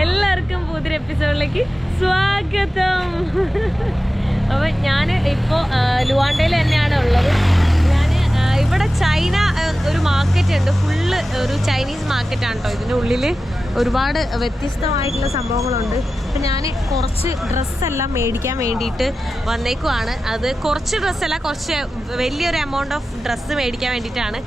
എല്ലാവർക്കും പുതിയൊരു എപ്പിസോഡിലേക്ക് സ്വാഗതം. അപ്പോൾ ഞാൻ ഇപ്പോൾ ലുവാണ്ടയിൽ തന്നെയാണ് ഉള്ളത്. ചൈന ഒരു മാർക്കറ്റ് ഉണ്ട് ഫുള്ള് ഒരു ചൈനീസ് മാർക്കറ്റ് ആണ് കേട്ടോ ഇതിന്റെ ഉള്ളിൽ ഒരുപാട് വ്യത്യസ്തമായിട്ടുള്ള സംഭവങ്ങളുണ്ട്. അപ്പം ഞാൻ കുറച്ച് ഡ്രസ്സെല്ലാം മേടിക്കാൻ വേണ്ടിയിട്ട് വന്നേക്കുവാണ്. അത് കുറച്ച് ഡ്രസ്സല്ല കുറച്ച് വലിയൊരു എമൗണ്ട് ഓഫ് ഡ്രസ്സ് മേടിക്കാൻ വേണ്ടിയിട്ടാണ്.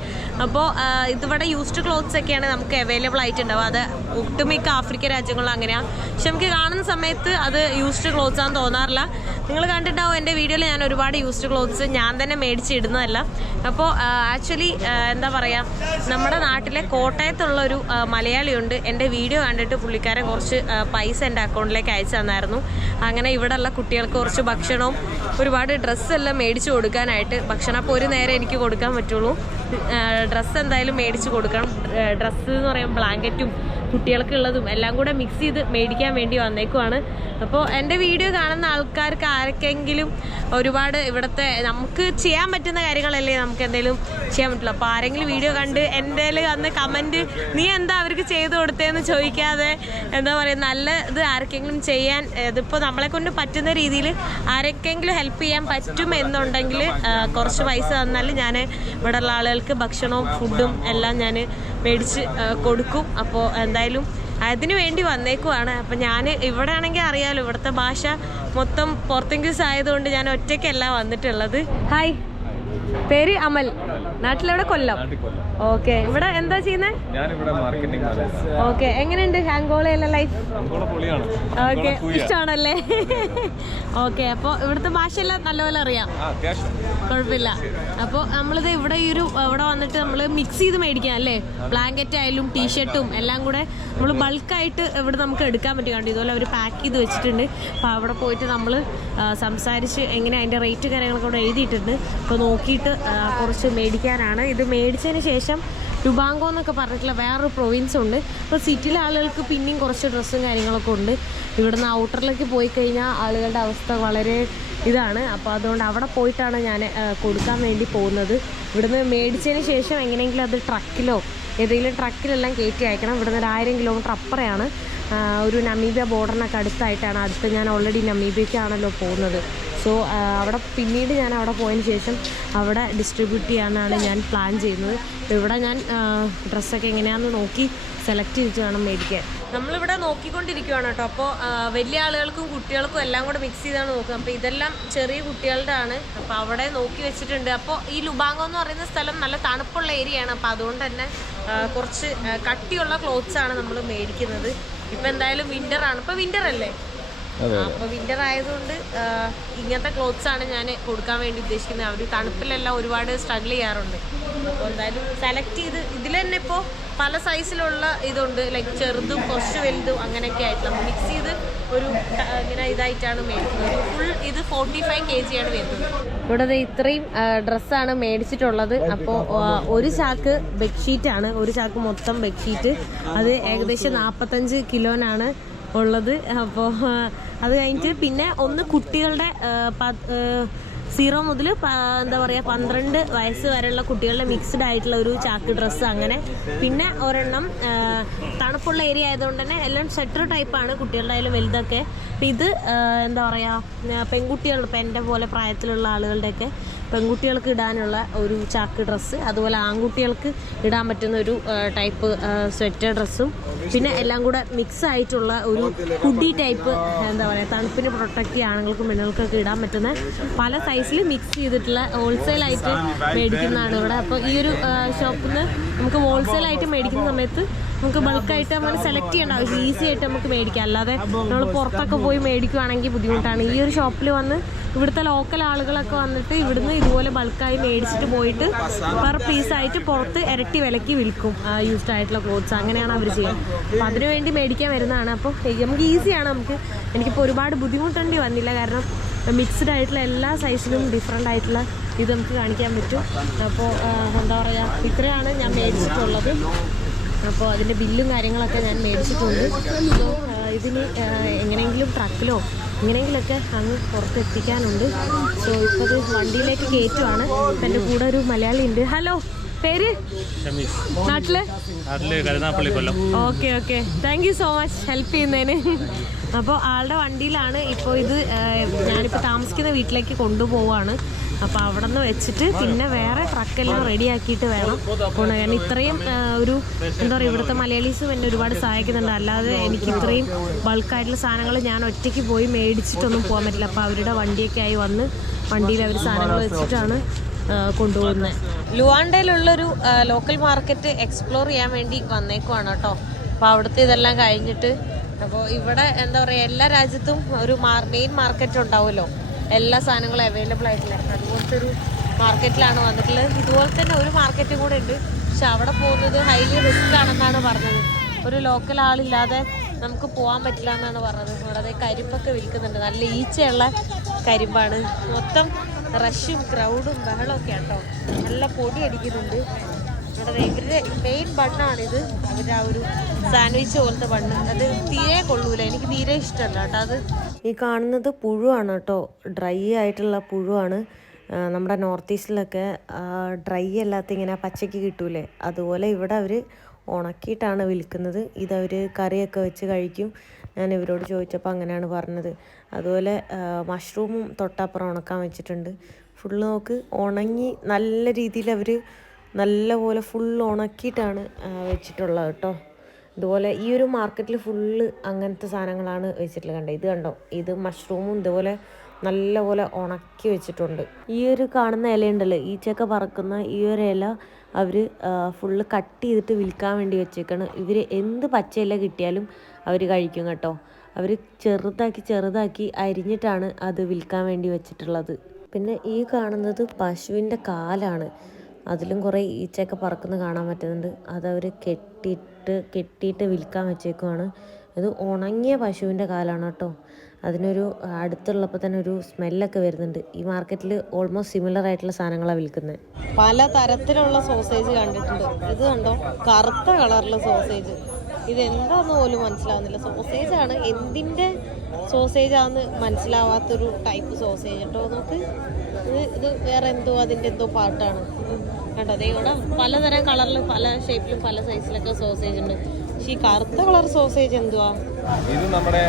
അപ്പോൾ ഇതിവിടെ യൂസ്ഡ് ക്ലോത്ത്സ് ഒക്കെയാണ് നമുക്ക് അവൈലബിൾ ആയിട്ടുണ്ടാവും അത് ഒട്ടുമിക്ക ആഫ്രിക്കൻ രാജ്യങ്ങളും അങ്ങനെയാണ് പക്ഷെ നമുക്ക് കാണുന്ന സമയത്ത് അത് യൂസ്ഡ് ക്ലോത്ത്സ് ആണെന്ന് തോന്നാറില്ല. നിങ്ങൾ കണ്ടിട്ടുണ്ടാവും എന്റെ വീഡിയോയിൽ ഞാൻ ഒരുപാട് യൂസ്ഡ് ക്ലോത്ത്സ് ഞാൻ തന്നെ മേടിച്ച് ഇടുന്നതല്ല അപ്പോൾ ആക്ച്വലി എന്താ പറയുക നമ്മുടെ നാട്ടിലെ കോട്ടയത്തുള്ള ഒരു മലയാളിയുണ്ട്. എന്റെ വീഡിയോ കണ്ടിട്ട് പുള്ളിക്കാരൻ കുറച്ച് പൈസ എന്റെ അക്കൗണ്ടിലേക്ക് അയച്ചു തന്നായിരുന്നു. അങ്ങനെ ഇവിടെയുള്ള കുട്ടികൾക്ക് കുറച്ച് ഭക്ഷണവും ഒരുപാട് ഡ്രസ്സെല്ലാം മേടിച്ചു കൊടുക്കാനായിട്ട് ഭക്ഷണം അപ്പോൾ ഒരു നേരം എനിക്ക് കൊടുക്കാൻ പറ്റുള്ളൂ. ഡ്രസ്സ് എന്തായാലും മേടിച്ച് കൊടുക്കണം. ഡ്രസ്സ് എന്ന് പറയുമ്പോൾ ബ്ലാങ്കറ്റും കുട്ടികൾക്കുള്ളതും എല്ലാം കൂടെ മിക്സ് ചെയ്ത് മേടിക്കാൻ വേണ്ടി വന്നേക്കുവാണ്. അപ്പോൾ എന്റെ വീഡിയോ കാണുന്ന ആൾക്കാർക്ക് ആർക്കെങ്കിലും ഒരുപാട് ഇവിടുത്തെ നമുക്ക് ചെയ്യാൻ പറ്റുന്ന കാര്യങ്ങളല്ലേ നമുക്ക് എന്തെങ്കിലും ചെയ്യാൻ പറ്റുള്ളൂ. അപ്പോൾ ആരെങ്കിലും വീഡിയോ കണ്ട് എന്റെ അന്ന് കമന്റ് നീ എന്താ അവർക്ക് ചെയ്ത് കൊടുത്തതെന്ന് ചോദിക്കാതെ എന്താ പറയുക നല്ല ഇത് ആർക്കെങ്കിലും ചെയ്യാൻ ഇതിപ്പോൾ നമ്മളെ കൊണ്ട് പറ്റുന്ന രീതിയിൽ ആരൊക്കെങ്കിലും ഹെൽപ്പ് ചെയ്യാൻ പറ്റും എന്നുണ്ടെങ്കിൽ കുറച്ച് പൈസ തന്നാൽ ഞാൻ ഇവിടെയുള്ള ഉള്ള ആളുകൾക്ക് ഭക്ഷണവും ഫുഡും എല്ലാം ഞാൻ മേടിച്ച് കൊടുക്കും. അപ്പോൾ എന്തായാലും അതിനു വേണ്ടി വന്നേക്കുവാണ്. അപ്പം ഞാൻ ഇവിടെ ആണെങ്കിൽ അറിയാലോ ഇവിടുത്തെ ഭാഷ മൊത്തം പോർത്തുഗീസ് ആയതുകൊണ്ട് ഞാൻ ഒറ്റയ്ക്കല്ല വന്നിട്ടുള്ളത്. ഹായ്. പേര് അമൽ. നാട്ടിലെവിടെ? കൊല്ലം. ഓക്കെ. ഇവിടെ എന്താ ചെയ്യുന്നത് ഓക്കെ. എങ്ങനെയുണ്ട്? ഹാങ്കോളയിലെ ലൈഫ് ഓക്കെ. ഇഷ്ടമാണല്ലേ ഓക്കെ അപ്പോൾ ഇവിടുത്തെ ഭാഷയെല്ലാം നല്ലപോലെ അറിയാം. കുഴപ്പമില്ല. അപ്പോൾ നമ്മളിത് ഇവിടെ ഈ ഒരു ഇവിടെ വന്നിട്ട് നമ്മൾ മിക്സ് ചെയ്ത് മേടിക്കാം അല്ലേ? ബ്ലാങ്കറ്റ് ആയാലും ടീഷർട്ടും എല്ലാം കൂടെ നമ്മൾ ബൾക്കായിട്ട് ഇവിടെ നമുക്ക് എടുക്കാൻ പറ്റും. കണ്ടു ഇതുപോലെ അവർ പാക്ക് ചെയ്ത് വെച്ചിട്ടുണ്ട്. അപ്പോൾ അവിടെ പോയിട്ട് നമ്മൾ സംസാരിച്ച് എങ്ങനെ അതിന്റെ റേറ്റ് കാര്യങ്ങളൊക്കെ ഇവിടെ എഴുതിയിട്ടുണ്ട്. അപ്പോൾ നോക്കിയിട്ട് കുറച്ച് മേടിക്കാനാണ്. ഇത് മേടിച്ചതിന് ശേഷം ലുബാങ്കോ എന്നൊക്കെ പറഞ്ഞിട്ടുള്ള വേറൊരു പ്രൊവിൻസ് ഉണ്ട്. അപ്പോൾ സിറ്റിയിലെ ആളുകൾക്ക് പിന്നെയും കുറച്ച് ഡ്രസ്സും കാര്യങ്ങളൊക്കെ ഉണ്ട്. ഇവിടുന്ന് ഔട്ടറിലേക്ക് പോയി കഴിഞ്ഞാൽ ആളുകളുടെ അവസ്ഥ വളരെ ഇതാണ്. അപ്പോൾ അതുകൊണ്ട് അവിടെ പോയിട്ടാണ് ഞാൻ കൊടുക്കാൻ വേണ്ടി പോകുന്നത്. ഇവിടുന്ന് മേടിച്ചതിന് ശേഷം എങ്ങനെയെങ്കിലും അത് ട്രക്കിലോ ഏതെങ്കിലും ട്രക്കിലെല്ലാം കയറ്റി അയക്കണം. ഇവിടുന്ന് ഒരു ആയിരം കിലോമീറ്റർ അപ്പുറയാണ്. ഒരു നമീബിയ ബോർഡറിനൊക്കെ അടുത്തായിട്ടാണ്. അടുത്ത് ഞാൻ ഓൾറെഡി നമീബിയക്കാണല്ലോ പോകുന്നത്. സോ അവിടെ പിന്നീട് ഞാൻ അവിടെ പോയതിന് ശേഷം അവിടെ ഡിസ്ട്രിബ്യൂട്ട് ചെയ്യാനാണ് ഞാൻ പ്ലാൻ ചെയ്യുന്നത്. ഇവിടെ ഞാൻ ഡ്രസ്സൊക്കെ എങ്ങനെയാണെന്ന് നോക്കി സെലക്ട് ചെയ്തിട്ട് വേണം മേടിക്കാൻ. നമ്മളിവിടെ നോക്കിക്കൊണ്ടിരിക്കുകയാണ് കേട്ടോ. അപ്പോൾ വലിയ ആളുകൾക്കും കുട്ടികൾക്കും എല്ലാം കൂടെ മിക്സ് ചെയ്താണ് നോക്കുക അപ്പോൾ ഇതെല്ലാം ചെറിയ കുട്ടികളുടെ ആണ്. അപ്പോൾ അവിടെ നോക്കി വെച്ചിട്ടുണ്ട്. അപ്പോൾ ഈ ലുബാങ്കോ എന്ന് പറയുന്ന സ്ഥലം നല്ല തണുപ്പുള്ള ഏരിയയാണ് അപ്പോൾ അതുകൊണ്ട് തന്നെ കുറച്ച് കട്ടിയുള്ള ക്ലോത്ത്സ് ആണ് നമ്മൾ മേടിക്കുന്നത്. ഇപ്പം എന്തായാലും വിന്ററാണ് ഇപ്പോൾ വിന്റർ അല്ലേ? അതെ വിന്റർ ആയതുകൊണ്ട് ഇങ്ങനത്തെ ക്ലോത്ത്സ് ആണ് ഞാൻ കൊടുക്കാൻ വേണ്ടി ഉദ്ദേശിക്കുന്നത്. അവർ തണുപ്പിലെല്ലാം ഒരുപാട് സ്ട്രഗിൾ ചെയ്യാറുണ്ട്. അപ്പോൾ എന്തായാലും സെലക്ട് ചെയ്ത് ഇതിൽ തന്നെ ഇപ്പോൾ പല സൈസിലുള്ള ഇതുണ്ട്. ലൈക് ചെറുതും കുറച്ച് വലുതും അങ്ങനെയൊക്കെ നമ്മൾ മിക്സ് ചെയ്ത് ഒരു ഇങ്ങനെ ഇതായിട്ടാണ് മേടിക്കുന്നത്. ഒരു ഫുൾ ഇത് ഫോർട്ടി ഫൈവ് കെ ജി ആണ് വരുന്നത്. ഇവിടെ ഇത്രയും ഡ്രസ്സാണ് മേടിച്ചിട്ടുള്ളത്. അപ്പോൾ ഒരു ചാക്ക് ബെഡ്ഷീറ്റ് ആണ്. ഒരു ചാക്ക് മൊത്തം ബെഡ്ഷീറ്റ് അത് ഏകദേശം നാൽപ്പത്തഞ്ച് കിലോനാണ്. ഉള്ളത്. അപ്പോൾ അത് കഴിഞ്ഞിട്ട് പിന്നെ ഒന്ന് കുട്ടികളുടെ സീറോ മുതൽ എന്താ പറയുക പന്ത്രണ്ട് വയസ്സ് വരെയുള്ള കുട്ടികളുടെ മിക്സ്ഡ് ആയിട്ടുള്ള ഒരു ചാക്ക് ഡ്രസ്സ് അങ്ങനെ. പിന്നെ ഒരെണ്ണം തണുപ്പുള്ള ഏരിയ ആയതുകൊണ്ട് തന്നെ എല്ലാം സ്വെറ്റർ ടൈപ്പാണ് കുട്ടികളുടെ ആയാലും വലുതൊക്കെ. ഇത് എന്താ പറയുക പെൺകുട്ടികൾ ഇപ്പം എന്റെ പോലെ പ്രായത്തിലുള്ള ആളുകളുടെയൊക്കെ പെൺകുട്ടികൾക്ക് ഇടാനുള്ള ഒരു ചാക്ക് ഡ്രസ്സ് അതുപോലെ ആൺകുട്ടികൾക്ക് ഇടാൻ പറ്റുന്ന ഒരു ടൈപ്പ് സ്വെറ്റർ ഡ്രസ്സും പിന്നെ എല്ലാം കൂടെ മിക്സ് ആയിട്ടുള്ള ഒരു ഹുഡി ടൈപ്പ് എന്താ പറയുക തണുപ്പിന് പ്രൊട്ടക്റ്റ് ചെയ്യുക ആണുങ്ങൾക്കും പെണ്ണുങ്ങൾക്കൊക്കെ ഇടാൻ പറ്റുന്ന പല സൈസിൽ മിക്സ് ചെയ്തിട്ടുള്ള ഹോൾസെയിൽ ആയിട്ട് മേടിക്കുന്നതാണ് ഇവിടെ. അപ്പോൾ ഈ ഒരു ഷോപ്പിൽ നിന്ന് നമുക്ക് ഹോൾസെയിലായിട്ട് മേടിക്കുന്ന സമയത്ത് നമുക്ക് ബൾക്കായിട്ട് നമ്മൾ സെലക്ട് ചെയ്യേണ്ട. ആവശ്യം ഈസി ആയിട്ട് നമുക്ക് മേടിക്കാം. അല്ലാതെ നമ്മൾ പുറത്തൊക്കെ പോയി മേടിക്കുവാണെങ്കിൽ ബുദ്ധിമുട്ടാണ്. ഈ ഒരു ഷോപ്പിൽ വന്ന് ഇവിടുത്തെ ലോക്കൽ ആളുകളൊക്കെ വന്നിട്ട് ഇവിടുന്ന് ഇതുപോലെ ബൾക്കായി മേടിച്ചിട്ട് പോയിട്ട് പെർ പീസായിട്ട് പുറത്ത് ഇരട്ടി വിലയ്ക്ക് വിൽക്കും. യൂസ്ഡ് ആയിട്ടുള്ള ക്ലോത്ത്സ് അങ്ങനെയാണ് അവർ ചെയ്യുന്നത് അപ്പോൾ അതിനുവേണ്ടി മേടിക്കാൻ വരുന്നതാണ്. അപ്പോൾ നമുക്ക് ഈസിയാണ് നമുക്ക്. എനിക്കിപ്പോൾ ഒരുപാട് ബുദ്ധിമുട്ടേണ്ടി വന്നില്ല. കാരണം മിക്സ്ഡ് ആയിട്ടുള്ള എല്ലാ സൈസിലും ഡിഫറെന്റ് ആയിട്ടുള്ള ഇത് നമുക്ക് കാണിക്കാൻ പറ്റും. അപ്പോൾ എന്താ പറയുക ഇത്രയാണ് ഞാൻ മേടിച്ചിട്ടുള്ളത്. അപ്പോൾ അതിന്റെ ബില്ലും കാര്യങ്ങളൊക്കെ ഞാൻ മേടിച്ചിട്ടുണ്ട്. സോ ഇതിന് എങ്ങനെയെങ്കിലും ട്രക്കിലോ എങ്ങനെയെങ്കിലുമൊക്കെ അങ്ങ് പുറത്ത് എത്തിക്കാനുണ്ട് സോ ഇപ്പോൾ ഇത് വണ്ടിയിലേക്ക് കയറ്റുവാണ്. ഇപ്പം എന്റെ കൂടെ ഒരു മലയാളി ഉണ്ട് ഹലോ പേര്? നാട്ടിൽ? Okay okay. Thank you so much help ചെയ്യുന്നതിന്. അപ്പോൾ ആളുടെ വണ്ടിയിലാണ് ഇപ്പോൾ ഇത് ഞാനിപ്പോൾ താമസിക്കുന്ന വീട്ടിലേക്ക് കൊണ്ടുപോവാണ്. അപ്പോൾ അവിടെ നിന്ന് വെച്ചിട്ട് പിന്നെ വേറെ ട്രക്കെല്ലാം റെഡിയാക്കിയിട്ട് വേണം പോകണം കാരണം ഇത്രയും ഒരു എന്താ പറയുക ഇവിടുത്തെ മലയാളീസും എന്നെ ഒരുപാട് സഹായിക്കുന്നുണ്ട്. അല്ലാതെ എനിക്ക് ഇത്രയും ബൾക്കായിട്ടുള്ള സാധനങ്ങൾ ഞാൻ ഒറ്റയ്ക്ക് പോയി മേടിച്ചിട്ടൊന്നും പോകാൻ പറ്റില്ല. അപ്പോൾ അവരുടെ വണ്ടിയൊക്കെ ആയി വന്ന് വണ്ടിയിൽ അവർ സാധനങ്ങൾ വെച്ചിട്ടാണ് കൊണ്ടുപോകുന്നത്. ലുവാണ്ടയിലുള്ളൊരു ലോക്കൽ മാർക്കറ്റ് എക്സ്പ്ലോർ ചെയ്യാൻ വേണ്ടി വന്നേക്കുവാണ് കേട്ടോ. അപ്പോൾ അവിടുത്തെ ഇതെല്ലാം കഴിഞ്ഞിട്ട് അപ്പോൾ ഇവിടെ എന്താ പറയുക എല്ലാ രാജ്യത്തും ഒരു മെയിൻ മാർക്കറ്റ് ഉണ്ടാവുമല്ലോ. എല്ലാ സാധനങ്ങളും അവൈലബിൾ ആയിട്ടില്ല. അതുപോലത്തെ ഒരു മാർക്കറ്റിലാണ് വന്നിട്ടുള്ളത്. ഇതുപോലെ തന്നെ ഒരു മാർക്കറ്റും കൂടെ ഉണ്ട്. പക്ഷെ അവിടെ പോകുന്നത് ഹൈലി റിസ്ക് ആണെന്നാണ് പറഞ്ഞത്. ഒരു ലോക്കൽ ആളില്ലാതെ നമുക്ക് പോകാൻ പറ്റില്ല എന്നാണ് പറഞ്ഞത്. ദേ കരിമ്പൊക്കെ വിൽക്കുന്നുണ്ട്. നല്ല ഈച്ചയുള്ള കരിമ്പാണ്. മൊത്തം റഷും ക്രൗഡും ബഹളമൊക്കെ കേട്ടോ നല്ല പൊടി അടിക്കുന്നുണ്ട്. ഇവിടെ ഇവരുടെ മെയിൻ ബണ്ണാണിത്. അവരുടെ ആ ഒരു സാൻഡ്വിച്ച് പോലത്തെ ബണ്ണ്. അത് തീരെ കൊള്ളൂല. എനിക്ക് തീരെ ഇഷ്ടമല്ല കേട്ടോ. അത് ഈ കാണുന്നത് പുഴുവാണ് കേട്ടോ. ഡ്രൈ ആയിട്ടുള്ള പുഴുവാണ്. നമ്മുടെ നോർത്ത് ഈസ്റ്റിലൊക്കെ ഡ്രൈ അല്ലാത്ത ഇങ്ങനെ പച്ചയ്ക്ക് കിട്ടൂലേ. അതുപോലെ ഇവിടെ അവർ ഉണക്കിയിട്ടാണ് വിൽക്കുന്നത്. ഇതവർ കറിയൊക്കെ വെച്ച് കഴിക്കും. ഞാൻ ഇവരോട് ചോദിച്ചപ്പോൾ അങ്ങനെയാണ് പറഞ്ഞത്. അതുപോലെ മഷ്റൂമും തൊട്ടപ്പുറം ഉണക്കാൻ വെച്ചിട്ടുണ്ട്. ഫുള്ള് നോക്ക് ഉണങ്ങി നല്ല രീതിയിൽ അവർ നല്ലപോലെ ഫുൾ ഉണക്കിയിട്ടാണ് വെച്ചിട്ടുള്ളത് കേട്ടോ. ഇതുപോലെ ഈ ഒരു മാർക്കറ്റിൽ ഫുള്ള് അങ്ങനത്തെ സാധനങ്ങളാണ് വെച്ചിട്ടുള്ളത് കണ്ടത് ഇത് കണ്ടോ? ഇത് മഷ്റൂമും ഇതുപോലെ നല്ലപോലെ ഉണക്കി വെച്ചിട്ടുണ്ട്. ഈ ഒരു കാണുന്ന ഇലയുണ്ടല്ലോ ഈച്ചയൊക്കെ പറക്കുന്ന ഈ ഒരു ഇല അവർ ഫുള്ള് കട്ട് ചെയ്തിട്ട് വിൽക്കാൻ വേണ്ടി വെച്ചേക്കാണ്. ഇവർ എന്ത് പച്ച ഇല കിട്ടിയാലും അവർ കഴിക്കും കേട്ടോ. അവർ ചെറുതാക്കി ചെറുതാക്കി അരിഞ്ഞിട്ടാണ് അത് വിൽക്കാൻ വേണ്ടി വെച്ചിട്ടുള്ളത്. പിന്നെ ഈ കാണുന്നത് പശുവിന്റെ കാലാണ്. അതിലും കുറേ ഈച്ചയൊക്കെ പറക്കുന്നത് കാണാൻ പറ്റുന്നുണ്ട്. അതവർ കെട്ടിയിട്ട് കെട്ടിയിട്ട് വിൽക്കാൻ വെച്ചേക്കുവാണ്. ഇത് ഉണങ്ങിയ പശുവിന്റെ കാലാണ് കേട്ടോ. അതിനൊരു അടുത്തുള്ളപ്പോൾ തന്നെ ഒരു സ്മെല്ലൊക്കെ വരുന്നുണ്ട്. ഈ മാർക്കറ്റിൽ ഓൾമോസ്റ്റ് സിമിലർ ആയിട്ടുള്ള സാധനങ്ങളാണ് വിൽക്കുന്നത്. പല തരത്തിലുള്ള സോസേജ് കണ്ടിട്ടുണ്ട്. ഇത് കണ്ടോ? കറുത്ത കളറിലെ സോസേജ് ഇത് എന്താന്ന് പോലും മനസ്സിലാവുന്നില്ല. സോസേജ് ആണ് എന്തിന്റെ സോസേജ് ആണെന്ന് മനസ്സിലാവാത്തൊരു ടൈപ്പ് സോസേജ് കേട്ടോ നോക്ക്. ഇത് ഇത് വേറെ എന്തോ അതിന്റെ എന്തോ പാർട്ടാണ് കണ്ടോ? അതേ ഇവിടെ പലതരം കളറിലും പല ഷേപ്പിലും പല സൈസിലൊക്കെ സോസേജ് ഉണ്ട്. പക്ഷെ ഈ കറുത്ത കളർ സോസേജ് എന്തുവാ? ഇത് നമ്മുടെ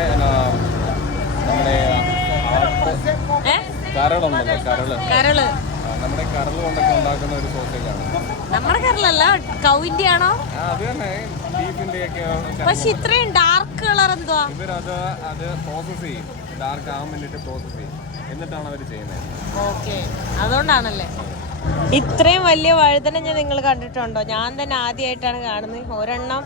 നമ്മുടെ കരൾ. കൊണ്ടൊക്കെ ഉണ്ടാക്കുന്ന ഒരു സോസേജാണ് നമ്മുടെ കരളല്ല കൗവിന്റെ ആണോ പക്ഷെ ഇത്രയും ഡാർക്ക് കളർ എന്തുവാ? ഇവരത് അത് ചെയ്യും. ഡാർക്ക് ആവാൻ വേണ്ടിട്ട് പ്രോസസ് ചെയ്യും. എന്നിട്ടാണ് അവർ ചെയ്യുന്നത്. ഓക്കെ. അതുകൊണ്ടാണല്ലേ? ഇത്രയും വലിയ വഴുതന ഞാൻ നിങ്ങൾ കണ്ടിട്ടുണ്ടോ? ഞാൻ തന്നെ ആദ്യമായിട്ടാണ് കാണുന്നത്. ഒരെണ്ണം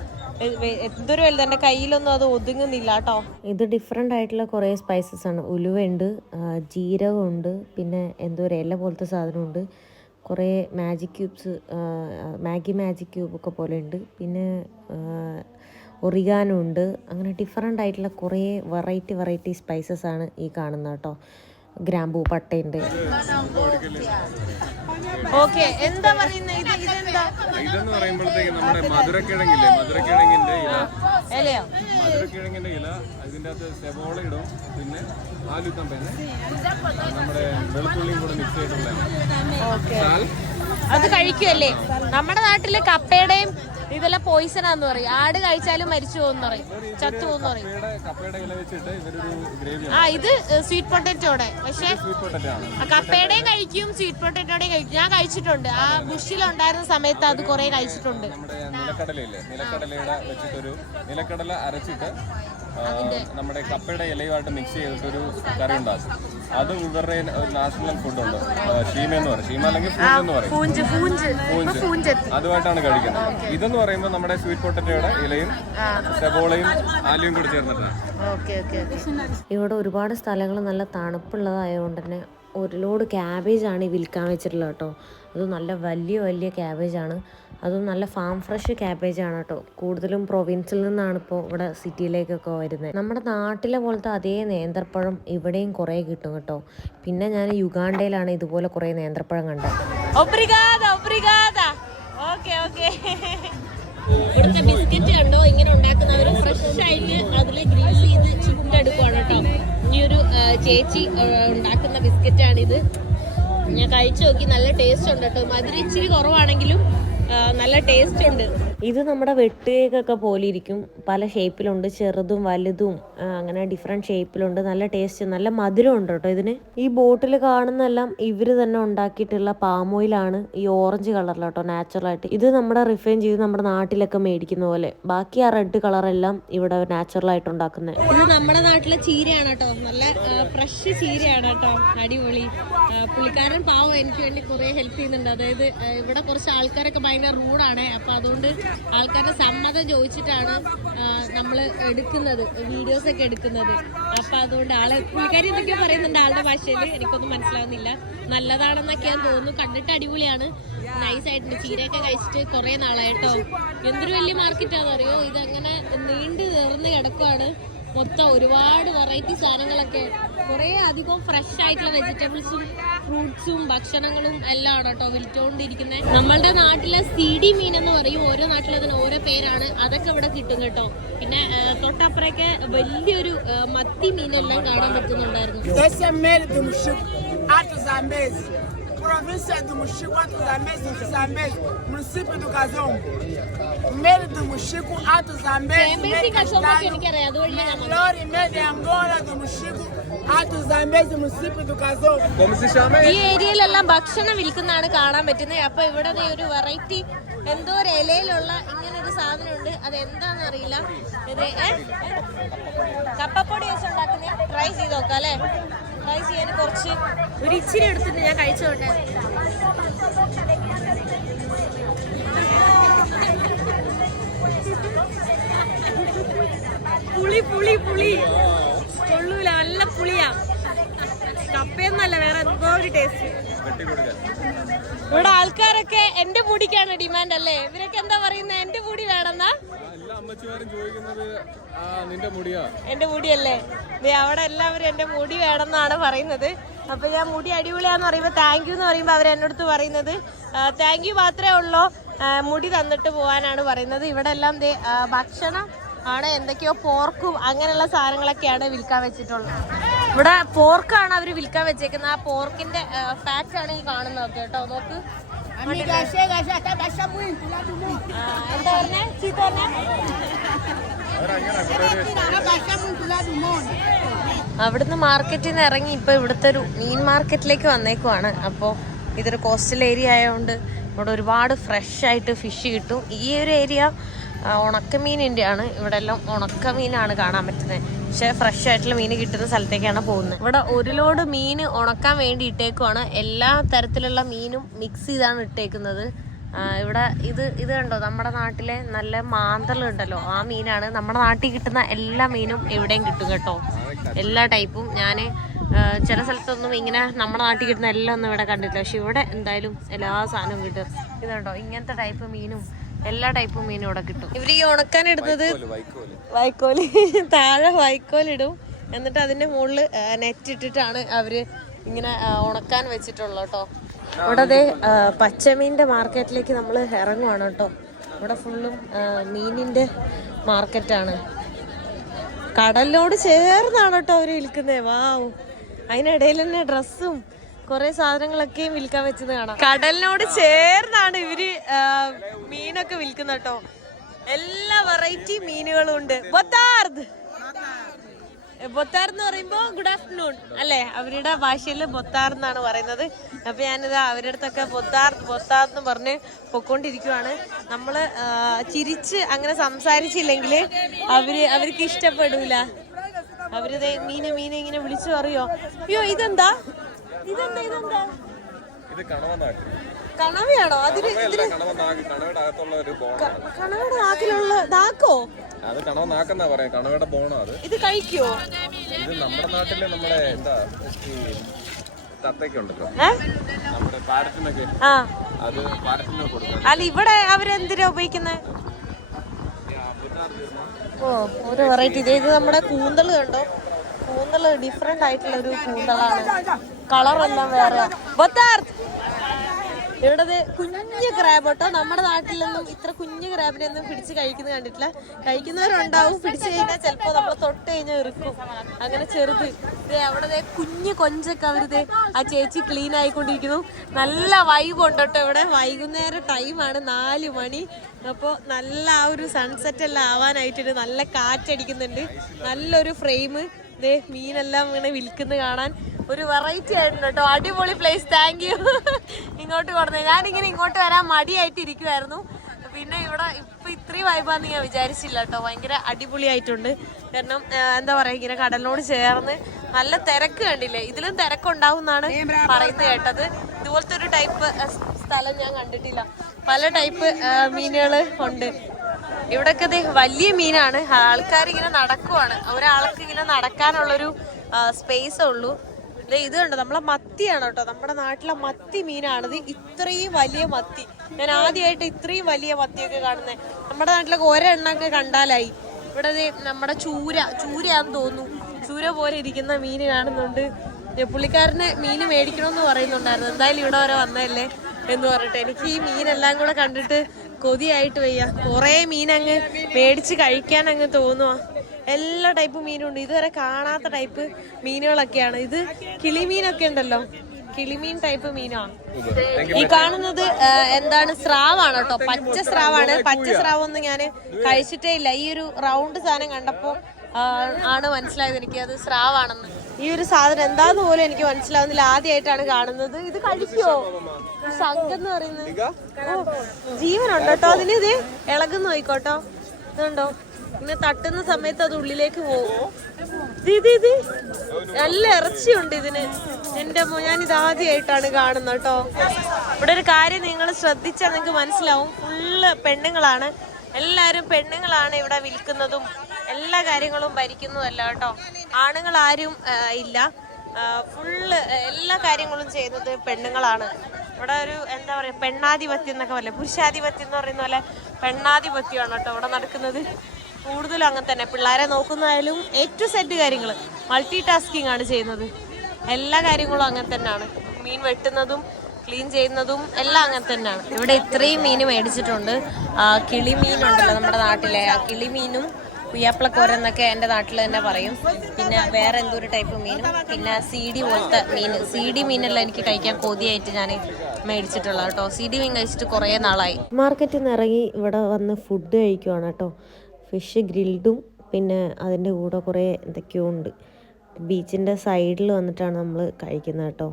എന്തൊരു വലുത്. എന്റെ കയ്യിലൊന്നും അത് ഒതുങ്ങുന്നില്ല കേട്ടോ. ഇത് ഡിഫറെന്റ് ആയിട്ടുള്ള കുറേ സ്പൈസസ് ആണ്. ഉലുവയുണ്ട് ആ, ജീരകമുണ്ട് പിന്നെ എന്തോ ഒരു ഇല പോലത്തെ സാധനമുണ്ട്. കുറേ magic cubes Maggi magic cube ഒക്കെ പോലെ ഉണ്ട്. പിന്നെ ഒറിഗാനുണ്ട് അങ്ങനെ ഡിഫറെന്റ് ആയിട്ടുള്ള കുറേ വെറൈറ്റി വെറൈറ്റി സ്പൈസസ് ആണ് ഈ കാണുന്നത് കേട്ടോ. ഗ്രാമ്പൂ പട്ടയുണ്ട് ഓക്കെ എന്താ പറയുന്നത് ഇത് ഇതെന്താ? ഇതെന്ന് പറയുമ്പോഴത്തേക്ക് നമ്മുടെ മധുരക്കിഴങ്ങില്ലേ? മധുരക്കിഴങ്ങിന്റെ ഇല. ഇലയോ? മധുരക്കിഴങ്ങിന്റെ ഇല. ഇതിന്റെ അകത്ത് സെവോള ഇടും. പിന്നെ ആലുത്തമ്പേനെ പേന നമ്മുടെ വെളുത്തുള്ളിയും കൂടെ മിക്സ് ചെയ്തിട്ടുള്ള ചാൽ അത് കഴിക്കുമല്ലേ നമ്മുടെ നാട്ടിൽ കപ്പയുടെയും ഇതെല്ലാം പോയിസൺ ആന്ന് പറയും. ആട് കഴിച്ചാലും മരിച്ചു പോകുന്ന പറയും. ചത്തു പോകുന്ന പറയും. ആ ഇത് സ്വീറ്റ് പൊട്ടറ്റോടെ പക്ഷെ കപ്പയുടെയും കഴിക്കും സ്വീറ്റ് പൊട്ടറ്റോടെയും കഴിക്കും. ഞാൻ കഴിച്ചിട്ടുണ്ട്. ആ ബുഷിലുണ്ടായിരുന്ന സമയത്ത് അത് കുറെ കഴിച്ചിട്ടുണ്ട്. നിലക്കടല അരച്ചിട്ട് നമ്മുടെ കപ്പയുടെ ഇലയുമായിട്ട് മിക്സ് ചെയ്തിട്ടൊരു കറി ഉണ്ടാക്കും. അത് ഇവരുടെ ഒരു നാഷണൽ ഫുഡുണ്ട് ഷീമ എന്ന് പറയും. ഷീമ അല്ലെങ്കിൽ ഫുഡ് എന്ന് പറയും. പൂഞ്ച് അതുമായിട്ടാണ് കഴിക്കുന്നത്. ഇതെന്ന് പറയുമ്പോൾ നമ്മുടെ സ്വീറ്റ് പൊട്ടറ്റോയുടെ ഇലയും സെബോളയും ആലിയും കൂടി ചേർന്നിട്ടാണ്. ഓക്കെ ഓക്കെ ഇവിടെ ഒരുപാട് സ്ഥലങ്ങൾ നല്ല തണുപ്പുള്ളതായതുകൊണ്ട് തന്നെ ഒരു ലോഡ് ക്യാബേജാണ് ഈ വിൽക്കാൻ വെച്ചിട്ടുള്ളത് കേട്ടോ. അത് നല്ല വലിയ വലിയ ക്യാബേജാണ് അതും നല്ല ഫാം ഫ്രഷ് ക്യാബേജാണ് കേട്ടോ. കൂടുതലും പ്രൊവിൻസിൽ നിന്നാണ് ഇപ്പോൾ ഇവിടെ സിറ്റിയിലേക്കൊക്കെ വരുന്നത്. നമ്മുടെ നാട്ടിലെ പോലത്തെ അതേ നേന്ത്രപ്പഴം ഇവിടെയും കുറേ കിട്ടും കേട്ടോ. പിന്നെ ഞാൻ യുഗാണ്ടയിലാണ് ഇതുപോലെ കുറേ നേന്ത്രപ്പഴം കണ്ടത്. ഇവിടുത്തെ ബിസ്ക്കറ്റ് കണ്ടോ? ഇങ്ങനെ ഉണ്ടാക്കുന്നവർ ഫ്രഷ് ആയിട്ട് അതിൽ ഗ്രീസ് ചെയ്ത് ചുട്ടെടുക്കുവാണ് കേട്ടോ. ഈ ഒരു ചേച്ചി ഉണ്ടാക്കുന്ന ഉണ്ടാക്കുന്ന ബിസ്ക്കറ്റാണിത്. ഞാൻ കഴിച്ചു നോക്കി. നല്ല ടേസ്റ്റ് ഉണ്ട് കേട്ടോ മധുര ഇച്ചിരി കുറവാണെങ്കിലും നല്ല ടേസ്റ്റ് ഉണ്ട്. ഇത് നമ്മുടെ വെട്ടുകേക്കൊക്കെ പോലെ ഇരിക്കും പല ഷേപ്പിലുണ്ട് ചെറുതും വലുതും അങ്ങനെ ഡിഫറെന്റ് ഷേപ്പിലുണ്ട് നല്ല ടേസ്റ്റ് നല്ല മധുരം ഉണ്ട് കേട്ടോ ഇതിന്. ഈ ബോട്ടിൽ കാണുന്നെല്ലാം ഇവർ തന്നെ ഉണ്ടാക്കിയിട്ടുള്ള പാം ഓയിലാണ് ഈ ഓറഞ്ച് കളറിലാട്ടോ നാച്ചുറലായിട്ട് ഇത് നമ്മുടെ റിഫൈൻ ചെയ്ത് നമ്മുടെ നാട്ടിലൊക്കെ മേടിക്കുന്ന പോലെ. ബാക്കി ആ റെഡ് കളറെല്ലാം ഇവിടെ നാച്ചുറലായിട്ട് ഉണ്ടാക്കുന്നത് ഇത് നമ്മുടെ നാട്ടിലെ ചീരയാണ് കേട്ടോ. നല്ല ഫ്രഷ് ചീരയാണ് കേട്ടോ. അടിപൊളി. പുള്ളിക്കാരൻ പാവം എനിക്ക് വേണ്ടി കുറേ ഹെൽപ്പ് ചെയ്യുന്നുണ്ട്. അതായത് ഇവിടെ കുറച്ച് ആൾക്കാരൊക്കെ ഭയങ്കര റൂഡാണ് അപ്പൊ അതുകൊണ്ട് ആൾക്കാരുടെ സമ്മതം ചോദിച്ചിട്ടാണ് നമ്മൾ എടുക്കുന്നത് വീഡിയോസ് ഒക്കെ എടുക്കുന്നത്. അപ്പൊ അതുകൊണ്ട് ആളെ പുള്ളിക്കാരി എന്തൊക്കെയോ പറയുന്നുണ്ട് ആളുടെ ഭാഷയിൽ എനിക്കൊന്നും മനസ്സിലാവുന്നില്ല. നല്ലതാണെന്നൊക്കെയാന്ന് തോന്നുന്നു. കണ്ടിട്ട് അടിപൊളിയാണ്. നൈസ് ആയിട്ടുണ്ട്. ചീരയൊക്കെ കഴിച്ചിട്ട് കുറെ നാളായിട്ടോ. എന്തൊരു വലിയ മാർക്കറ്റാണെന്ന് അറിയോ ഇതങ്ങനെ നീണ്ടു നിറഞ്ഞ് കിടക്കുവാണ്. മൊത്തം ഒരുപാട് വെറൈറ്റി സാധനങ്ങളൊക്കെ. കുറേ അധികം ഫ്രഷ് ആയിട്ടുള്ള വെജിറ്റബിൾസും ഫ്രൂട്ട്സും ഭക്ഷണങ്ങളും എല്ലാം ആണ് കേട്ടോ വിൽറ്റുകൊണ്ടിരിക്കുന്നത് നമ്മളുടെ നാട്ടിലെ സിഡി മീൻ എന്ന് പറയും. ഓരോ നാട്ടിലും അതിന് ഓരോ പേരാണ്. അതൊക്കെ ഇവിടെ കിട്ടും കേട്ടോ. പിന്നെ തൊട്ടപ്പുറയൊക്കെ വലിയൊരു മത്തി മീനെല്ലാം കാണാൻ പറ്റുന്നുണ്ടായിരുന്നു. Do município do എനിക്കറിയാം. e Angola do Muxico, ഈ ഏരിയയിലെല്ലാം ഭക്ഷണം വിൽക്കുന്നതാണ് കാണാൻ പറ്റുന്നത്. അപ്പൊ ഇവിടെ ദേ ഒരു വെറൈറ്റി എന്തോ ഒരു ഇലയിലുള്ള ഇങ്ങനെ ഒരു സാധനം ഉണ്ട് അത് എന്താന്ന് അറിയില്ല. ഇത്? കപ്പപ്പൊടി വെച്ച് ഉണ്ടാക്കുന്ന. ട്രൈ ചെയ്ത് നോക്കാം അല്ലേ? ട്രൈ ചെയ്യാൻ കുറച്ച് ഒരു ഇച്ചിരി എടുത്തിട്ട് ഞാൻ കഴിച്ചോട്ടെ. പുളി പുളി പുളി. പുളിയാ. കപ്പയെന്നല്ല വേറെ എന്തോ ടേസ്റ്റ് ഇവിടെ ആൾക്കാരൊക്കെ എന്റെ മുടിക്കാണ് ഡിമാൻഡ് അല്ലേ? ഇവരൊക്കെ എന്താ പറയുന്നത് എന്റെ മുടി വേണമെന്നാ? എന്റെ മുടിയല്ലേ അവിടെ എല്ലാവരും എന്റെ മുടി വേണമെന്നാണ് പറയുന്നത്. അപ്പൊ ഞാൻ മുടി അടിപൊളിയാന്ന് പറയുമ്പോ താങ്ക് യു എന്ന് പറയുമ്പോ അവർ എന്നോടത്ത് പറയുന്നത്. താങ്ക് യു മാത്രമേ ഉള്ളൂ? മുടി തന്നിട്ട് പോവാനാണ് പറയുന്നത്. ഇവിടെ എല്ലാം ഭക്ഷണം ആണ്. എന്തൊക്കെയോ പോർക്കും അങ്ങനെയുള്ള സാധനങ്ങളൊക്കെയാണ് വിൽക്കാൻ വെച്ചിട്ടുള്ളത്. ഇവിടെ പോർക്കാണ് അവർ വിൽക്കാൻ വെച്ചേക്കുന്നത്. ആ പോർക്കിന്റെ ഫാക്റ്റ് ആണ് ഈ കാണുന്നത്. കേട്ടോ. നോക്ക്. എന്താ പറഞ്ഞേ? ചീത്ത. അവിടുന്ന് മാർക്കറ്റിൽ നിന്ന് ഇറങ്ങി ഇപ്പൊ ഇവിടുത്തെ ഒരു മീൻ മാർക്കറ്റിലേക്ക് വന്നേക്കുവാണ്. അപ്പോൾ ഇതൊരു കോസ്റ്റൽ ഏരിയ ആയതുകൊണ്ട് ഇവിടെ ഒരുപാട് ഫ്രഷ് ആയിട്ട് ഫിഷ് കിട്ടും. ഈ ഒരു ഏരിയ ഉണക്കമീനിന്റെ ആണ് ഇവിടെ എല്ലാം ഉണക്കമീനാണ് കാണാൻ പറ്റുന്നത്. പക്ഷെ ഫ്രഷ് ആയിട്ടുള്ള മീൻ കിട്ടുന്ന സ്ഥലത്തേക്കാണ് പോകുന്നത്. ഇവിടെ ഒരു ലോഡ് മീൻ ഉണക്കാൻ വേണ്ടി ഇട്ടേക്കുവാണ്. എല്ലാ തരത്തിലുള്ള മീനും മിക്സ് ചെയ്താണ് ഇട്ടേക്കുന്നത്. ഇവിടെ ഇത് ഇത് കണ്ടോ? നമ്മുടെ നാട്ടിലെ നല്ല മാന്തൾ ഉണ്ടല്ലോ ആ മീനാണ്. നമ്മുടെ നാട്ടിൽ കിട്ടുന്ന എല്ലാ മീനും എവിടെയും കിട്ടും കേട്ടോ. എല്ലാ ടൈപ്പും ഞാൻ ചില സ്ഥലത്തൊന്നും ഇങ്ങനെ നമ്മുടെ നാട്ടിൽ കിട്ടുന്ന എല്ലാം ഒന്നും ഇവിടെ കണ്ടിട്ടില്ല. പക്ഷെ ഇവിടെ എന്തായാലും എല്ലാ സാധനവും കിട്ടും. ഇതുണ്ടോ ഇങ്ങനത്തെ ടൈപ്പ് മീനും എല്ലാ ടൈപ്പും മീനും ഇവിടെ കിട്ടും. ഇവർ ഈ ഉണക്കാൻ ഇടുന്നത് വൈക്കോൽ വൈക്കോൽ. താഴെ വൈക്കോലിടും എന്നിട്ട് അതിന്റെ മുകളിൽ നെറ്റ് ഇട്ടിട്ടാണ് അവർ ഇങ്ങനെ ഉണക്കാൻ വെച്ചിട്ടുള്ളത് കേട്ടോ. ഇവിടെ അതെ പച്ചമീനിന്റെ മാർക്കറ്റിലേക്ക് നമ്മൾ ഇറങ്ങുവാണ് കേട്ടോ. ഇവിടെ ഫുള്ളും മീനിന്റെ മാർക്കറ്റാണ്. കടലിനോട് ചേർന്നാണ് കേട്ടോ അവർ വിൽക്കുന്നത് വാവ് അതിനിടയിൽ തന്നെ ഡ്രസ്സും കുറെ സാധനങ്ങളൊക്കെയും വിൽക്കാൻ വെച്ചത് കാണാം. കടലിനോട് ചേർന്നാണ് ഇവർ മീനൊക്കെ വിൽക്കുന്ന കേട്ടോ. എല്ലാ വെറൈറ്റി മീനുകളും ഉണ്ട്. ബൊത്താർദ്. ബൊത്താർ എന്ന് പറയുമ്പോ ഗുഡ് ആഫ്റ്റർനൂൺ അല്ലെ? അവരുടെ ഭാഷയിൽ ബൊത്താർ എന്നാണ് പറയുന്നത്. അപ്പൊ ഞാനിത് അവരുടെ അടുത്തൊക്കെ ബൊത്താർ ബൊത്താർ എന്ന് പറഞ്ഞ് പൊക്കോണ്ടിരിക്കുവാണ് നമ്മൾ ചിരിച്ച് അങ്ങനെ സംസാരിച്ചില്ലെങ്കിൽ അവർ അവർക്ക് ഇഷ്ടപ്പെടൂല. അവരിത് മീന് മീനെ ഇങ്ങനെ വിളിച്ചു പറയോ? അയ്യോ ഇതെന്താ? ഇതെന്താ ഇതെന്താ? ഇത് കണവ നാക്ക് കണവയാണോ? അതിന് കണവയുടെ അകത്തുള്ള ഒരു ബോണാണ് കണവയുടെ നാക്കിലുള്ള നാക്കോ അത് കണവ നാക്കെന്നാ പറയാ. കണവയുടെ ബോണോ അത്. ഇത് കഴിക്കോ ഇത് നമ്മുടെ നാട്ടിലെ നമ്മുടെ എന്താ നമ്മുടെ പാരറ്റിനൊക്കെ. അത് പാരറ്റിന് കൊടുക്കാം അല്ല ഇവിടെ അവരെന്തിനാ ഉപയോഗിക്കുന്നത് ഓ ഒരു വെറൈറ്റി ഇത് ഇത് നമ്മുടെ കൂന്തൾ കണ്ടോ? കൂന്തൾ ഡിഫറെന്റ് ആയിട്ടുള്ള ഒരു കൂന്തളാണ് കളറെല്ലാം വേറെ. ഇവിടെ കുഞ്ഞു ക്രാബ് കേട്ടോ. നമ്മുടെ നാട്ടിലൊന്നും ഇത്ര കുഞ്ഞു ക്രാബിനെ ഒന്നും പിടിച്ച് കഴിക്കുന്നത് കണ്ടിട്ടില്ല. കഴിക്കുന്നവരുണ്ടാവും. പിടിച്ചു കഴിഞ്ഞാൽ ചിലപ്പോ നമ്മൾ തൊട്ട് കഴിഞ്ഞാൽ ഇറുക്കും. അങ്ങനെ ചെറുത്. അവിടെ കുഞ്ഞു കൊഞ്ചൊക്കെ അവരുത് ആ ചേച്ചി ക്ലീൻ ആയിക്കൊണ്ടിരിക്കുന്നു. നല്ല വൈബ് ഉണ്ട് കേട്ടോ ഇവിടെ. വൈകുന്നേരം ടൈമാണ് നാല് മണി. അപ്പോൾ നല്ല ആ ഒരു സൺസെറ്റ് എല്ലാം ആവാനായിട്ടുണ്ട്. നല്ല കാറ്റടിക്കുന്നുണ്ട്. നല്ലൊരു ഫ്രെയിം ദേ മീനെല്ലാം ഇങ്ങനെ വിൽക്കുന്നത് കാണാൻ ഒരു വെറൈറ്റി ആയിരുന്നു കേട്ടോ. അടിപൊളി പ്ലേസ് താങ്ക് യു ഇങ്ങോട്ട് കൊടുത്തത് ഞാനിങ്ങനെ ഇങ്ങോട്ട് വരാൻ മടിയായിട്ട് ഇരിക്കുമായിരുന്നു പിന്നെ ഇവിടെ ഇപ്പൊ ഇത്രയും വൈബാന്ന് ഞാൻ വിചാരിച്ചില്ല കേട്ടോ. ഭയങ്കര അടിപൊളിയായിട്ടുണ്ട്. കാരണം എന്താ പറയാ ഇങ്ങനെ കടലിനോട് ചേർന്ന് നല്ല തിരക്ക് കണ്ടില്ലേ? ഇതിലും തിരക്കുണ്ടാവും എന്നാണ് പറയുന്നത് കേട്ടത്. ഇതുപോലത്തെ ഒരു ടൈപ്പ് സ്ഥലം ഞാൻ കണ്ടിട്ടില്ല. പല ടൈപ്പ് മീനുകൾ ഉണ്ട്. ഇവിടൊക്കെ വലിയ മീനാണ്. ആൾക്കാർ ഇങ്ങനെ നടക്കുവാണ്. ഒരാൾക്ക് ഇങ്ങനെ നടക്കാനുള്ളൊരു സ്പേസ് ഉള്ളൂ. ഇത് കണ്ടോ? നമ്മളെ മത്തിയാണ് കേട്ടോ. നമ്മുടെ നാട്ടിലെ മത്തി മീനാണിത് ഇത്രയും വലിയ മത്തി. ഞാൻ ആദ്യമായിട്ട് ഇത്രയും വലിയ മത്തിയൊക്കെ കാണുന്നത് നമ്മുടെ നാട്ടിലൊക്കെ ഒരെണ്ണൊക്കെ കണ്ടാലായി. ഇവിടെ നമ്മുടെ ചൂര ചൂരയാന്ന് തോന്നുന്നു. ചൂര പോലെ ഇരിക്കുന്ന മീന് കാണുന്നുണ്ട്. പുള്ളിക്കാരന് മീന് മേടിക്കണമെന്ന് പറയുന്നുണ്ടായിരുന്നു. എന്തായാലും ഇവിടെ വരെ വന്നതല്ലേ എന്ന് പറഞ്ഞിട്ട്. എനിക്ക് ഈ മീനെല്ലാം കൂടെ കണ്ടിട്ട് കൊതിയായിട്ട് വയ്യ. കുറേ മീൻ അങ്ങ് മേടിച്ച് കഴിക്കാൻ അങ്ങ് തോന്നുവാ. എല്ലാ ടൈപ്പ് മീനും ഉണ്ട് ഇതുവരെ കാണാത്ത ടൈപ്പ് മീനുകളൊക്കെയാണ്. ഇത് കിളിമീനൊക്കെ ഉണ്ടല്ലോ. കിളിമീൻ ടൈപ്പ് മീനാണ് ഈ കാണുന്നത് എന്താണ് സ്രാവാണ് കേട്ടോ. പച്ച സ്രാവാണ്. പച്ച സ്രാവൊന്നും ഞാൻ കഴിച്ചിട്ടേ ഇല്ല. ഈ ഒരു റൗണ്ട് സാധനം കണ്ടപ്പോ ആണ് മനസ്സിലായത് എനിക്ക്. അത് സ്രാവാണെന്ന്. ഈ ഒരു സാധനം എന്താന്ന് പോലും എനിക്ക് മനസ്സിലാവുന്നില്ല. ആദ്യമായിട്ടാണ് കാണുന്നത്. ഇത് കഴിക്കോ? സംഘം എന്ന് പറയുന്നത്. ജീവനുണ്ട് കേട്ടോ? അതിന് ഇത് ഇളകുന്നു നോയിക്കോട്ടോ ഇതുണ്ടോ? ഇങ്ങനെ തട്ടുന്ന സമയത്ത് അത് ഉള്ളിലേക്ക് പോകും. ഇത് നല്ല ഇറച്ചിയുണ്ട് ഇതിന്. എന്റെ മോ ഞാൻ ഇത് ആദ്യമായിട്ടാണ് കാണുന്നത് കേട്ടോ. ഇവിടെ ഒരു കാര്യം നിങ്ങൾ ശ്രദ്ധിച്ചാൽ നിങ്ങൾക്ക് മനസ്സിലാവും. ഫുള്ള് പെണ്ണുങ്ങളാണ്. എല്ലാരും പെണ്ണുങ്ങളാണ് ഇവിടെ വിൽക്കുന്നതും. എല്ലാ കാര്യങ്ങളും ഭരിക്കുന്നതല്ല കേട്ടോ. ആണുങ്ങൾ ആരും ഇല്ല. ഫുള്ള് എല്ലാ കാര്യങ്ങളും ചെയ്യുന്നത് പെണ്ണുങ്ങളാണ്. ഇവിടെ ഒരു എന്താ പറയുക പെണ്ണാധിപത്യം എന്നൊക്കെ പറയില്ലേ? പുരുഷാധിപത്യം എന്ന് പറയുന്ന പോലെ പെണ്ണാധിപത്യമാണ് കേട്ടോ ഇവിടെ നടക്കുന്നത്. കൂടുതലും അങ്ങനെ തന്നെ. പിള്ളേരെ നോക്കുന്നതായാലും ഏറ്റവും സെറ്റ് കാര്യങ്ങൾ മൾട്ടി ടാസ്കിങ് ആണ് ചെയ്യുന്നത്. എല്ലാ കാര്യങ്ങളും അങ്ങനെ തന്നെയാണ്. മീൻ വെട്ടുന്നതും ക്ലീൻ ചെയ്യുന്നതും എല്ലാം അങ്ങനെ തന്നെയാണ്. ഇവിടെ ഇത്രയും മീൻ മേടിച്ചിട്ടുണ്ട്. കിളിമീനുണ്ടല്ലോ നമ്മുടെ നാട്ടിലെ. ആ കിളിമീനും പുയ്യാപ്പിളക്കോരെന്നൊക്കെ എന്റെ നാട്ടിൽ തന്നെ പറയും. പിന്നെ വേറെ എന്തൊരു ഒരു ടൈപ്പ് മീനും? പിന്നെ സി ഡി പോലത്തെ മീൻ. സി ഡി മീനെല്ലാം എനിക്ക് കഴിക്കാൻ കൊതിയായിട്ട് ഞാൻ മേടിച്ചിട്ടുള്ളത് കേട്ടോ. സി ഡി മീൻ കഴിച്ചിട്ട് കുറേ നാളായി. മാർക്കറ്റിൽ നിന്ന് ഇറങ്ങി ഇവിടെ വന്ന് ഫുഡ് കഴിക്കുവാണ് കേട്ടോ. ഫിഷ് ഗ്രിൽഡും പിന്നെ അതിന്റെ കൂടെ കുറേ എന്തൊക്കെയോ ഉണ്ട്. ബീച്ചിന്റെ സൈഡിൽ വന്നിട്ടാണ് നമ്മൾ കഴിക്കുന്നത് കേട്ടോ.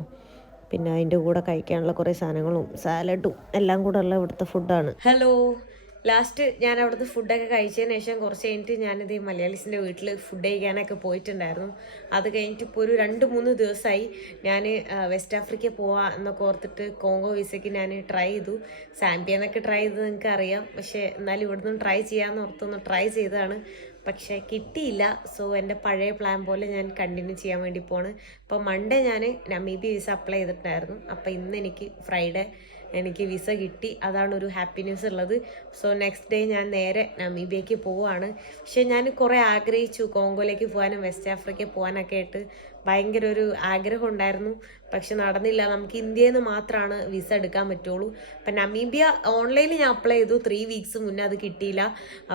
പിന്നെ അതിന്റെ കൂടെ കഴിക്കാനുള്ള കുറേ സാധനങ്ങളും സാലഡും എല്ലാം കൂടെ ഉള്ള ഇവിടുത്തെ ഫുഡാണ് ഹലോ ലാസ്റ്റ് ഞാൻ അവിടുത്തെ ഫുഡൊക്കെ കഴിച്ചതിന് ശേഷം കുറച്ച് കഴിഞ്ഞിട്ട് ഞാനിത് ഈ മലയാളീസിന്റെ വീട്ടിൽ ഫുഡ് കഴിക്കാനൊക്കെ പോയിട്ടുണ്ടായിരുന്നു. അത് കഴിഞ്ഞിട്ട് ഇപ്പോൾ ഒരു രണ്ട് മൂന്ന് ദിവസമായി ഞാൻ വെസ്റ്റ് ആഫ്രിക്ക പോവാ എന്നൊക്കെ ഓർത്തിട്ട് കോങ്കോ വിസയ്ക്ക് ഞാൻ ട്രൈ ചെയ്തു. സാമ്പിയെന്നൊക്കെ ട്രൈ ചെയ്ത് നിങ്ങൾക്ക് അറിയാം പക്ഷേ എന്നാലും ഇവിടുന്ന് ട്രൈ ചെയ്യാമെന്ന് ഓർത്തൊന്ന് ട്രൈ ചെയ്തതാണ്. പക്ഷേ കിട്ടിയില്ല. സോ എന്റെ പഴയ പ്ലാൻ പോലെ ഞാൻ കണ്ടിന്യൂ ചെയ്യാൻ വേണ്ടി പോണ്. അപ്പോൾ മൺഡേ ഞാൻ നമീബി വിസ അപ്ലൈ ചെയ്തിട്ടുണ്ടായിരുന്നു. അപ്പോൾ ഇന്ന് എനിക്ക് ഫ്രൈഡേ എനിക്ക് വിസ കിട്ടി. അതാണ് ഒരു ഹാപ്പിനെസ് ഉള്ളത്. സോ നെക്സ്റ്റ് ഡേ ഞാൻ നേരെ നമീബിയയ്ക്ക് പോവുകയാണ് പക്ഷേ ഞാൻ കുറേ ആഗ്രഹിച്ചു കോങ്കോയിലേക്ക് പോകാനും വെസ്റ്റ് ആഫ്രിക്കയിൽ പോകാനൊക്കെ ആയിട്ട്. ഭയങ്കര ഒരു ആഗ്രഹം ഉണ്ടായിരുന്നു. പക്ഷെ നടന്നില്ല. നമുക്ക് ഇന്ത്യയിൽ നിന്ന് മാത്രമാണ് വിസ എടുക്കാൻ പറ്റുള്ളൂ. അപ്പം നമീബിയ ഓൺലൈനിൽ ഞാൻ അപ്ലൈ ചെയ്തു. ത്രീ വീക്സ് മുന്നേ അത് കിട്ടിയില്ല.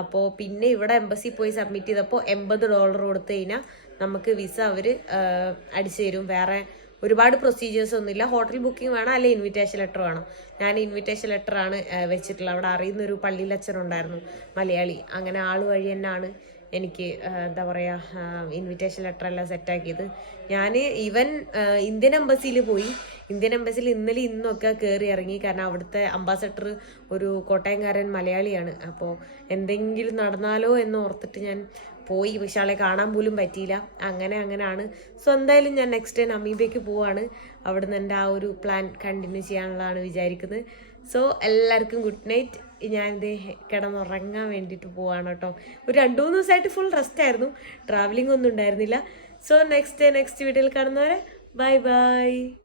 അപ്പോൾ പിന്നെ ഇവിടെ എംബസി പോയി സബ്മിറ്റ് ചെയ്തപ്പോൾ എൺപത് ഡോളർ കൊടുത്തു കഴിഞ്ഞാൽ നമുക്ക് വിസ അവർ അടിച്ചു തരും. വേറെ ഒരുപാട് പ്രൊസീജിയേഴ്സ് ഒന്നുമില്ല. ഹോട്ടൽ ബുക്കിംഗ് വേണം അല്ലെ ഇൻവിറ്റേഷൻ ലെറ്റർ വേണം? ഞാൻ ഇൻവിറ്റേഷൻ ലെറ്റർ ആണ് വെച്ചിട്ടുള്ളത്. അവിടെ അറിയുന്ന ഒരു പള്ളിയിൽ ഉണ്ടായിരുന്നു മലയാളി. അങ്ങനെ ആൾ വഴി തന്നെയാണ് എനിക്ക് എന്താ പറയുക ഇൻവിറ്റേഷൻ ലെറ്റർ എല്ലാം സെറ്റാക്കിയത് ഞാൻ ഈവൻ ഇന്ത്യൻ എംബസിയിൽ പോയി. ഇന്ത്യൻ എംബസിയിൽ ഇന്നലെ ഇന്നൊക്കെ കയറി ഇറങ്ങി. കാരണം അവിടുത്തെ അംബാസഡർ ഒരു കോട്ടയംകാരൻ മലയാളിയാണ്. അപ്പോൾ എന്തെങ്കിലും നടന്നാലോ എന്ന് ഓർത്തിട്ട് ഞാൻ പോയി. പക്ഷെ ആളെ കാണാൻ പോലും പറ്റിയില്ല. അങ്ങനെ അങ്ങനെയാണ് സോ എന്തായാലും ഞാൻ നെക്സ്റ്റ് ഡേ നമീബയ്ക്ക് പോവാണ്. അവിടെ നിന്ന് എന്റെ ആ ഒരു പ്ലാൻ കണ്ടിന്യൂ ചെയ്യാനുള്ളതാണ് വിചാരിക്കുന്നത്. സോ എല്ലാവർക്കും ഗുഡ് നൈറ്റ് ഞാനിത് കിടന്നുറങ്ങാൻ വേണ്ടിയിട്ട് പോവാണ് കേട്ടോ. ഒരു രണ്ട് മൂന്ന് ദിവസമായിട്ട് ഫുൾ റെസ്റ്റ് ആയിരുന്നു. ട്രാവലിംഗ് ഒന്നും ഉണ്ടായിരുന്നില്ല. സോ നെക്സ്റ്റ് ഡേ നെക്സ്റ്റ് വീഡിയോയിൽ കാണുന്നവരെ ബൈ ബൈ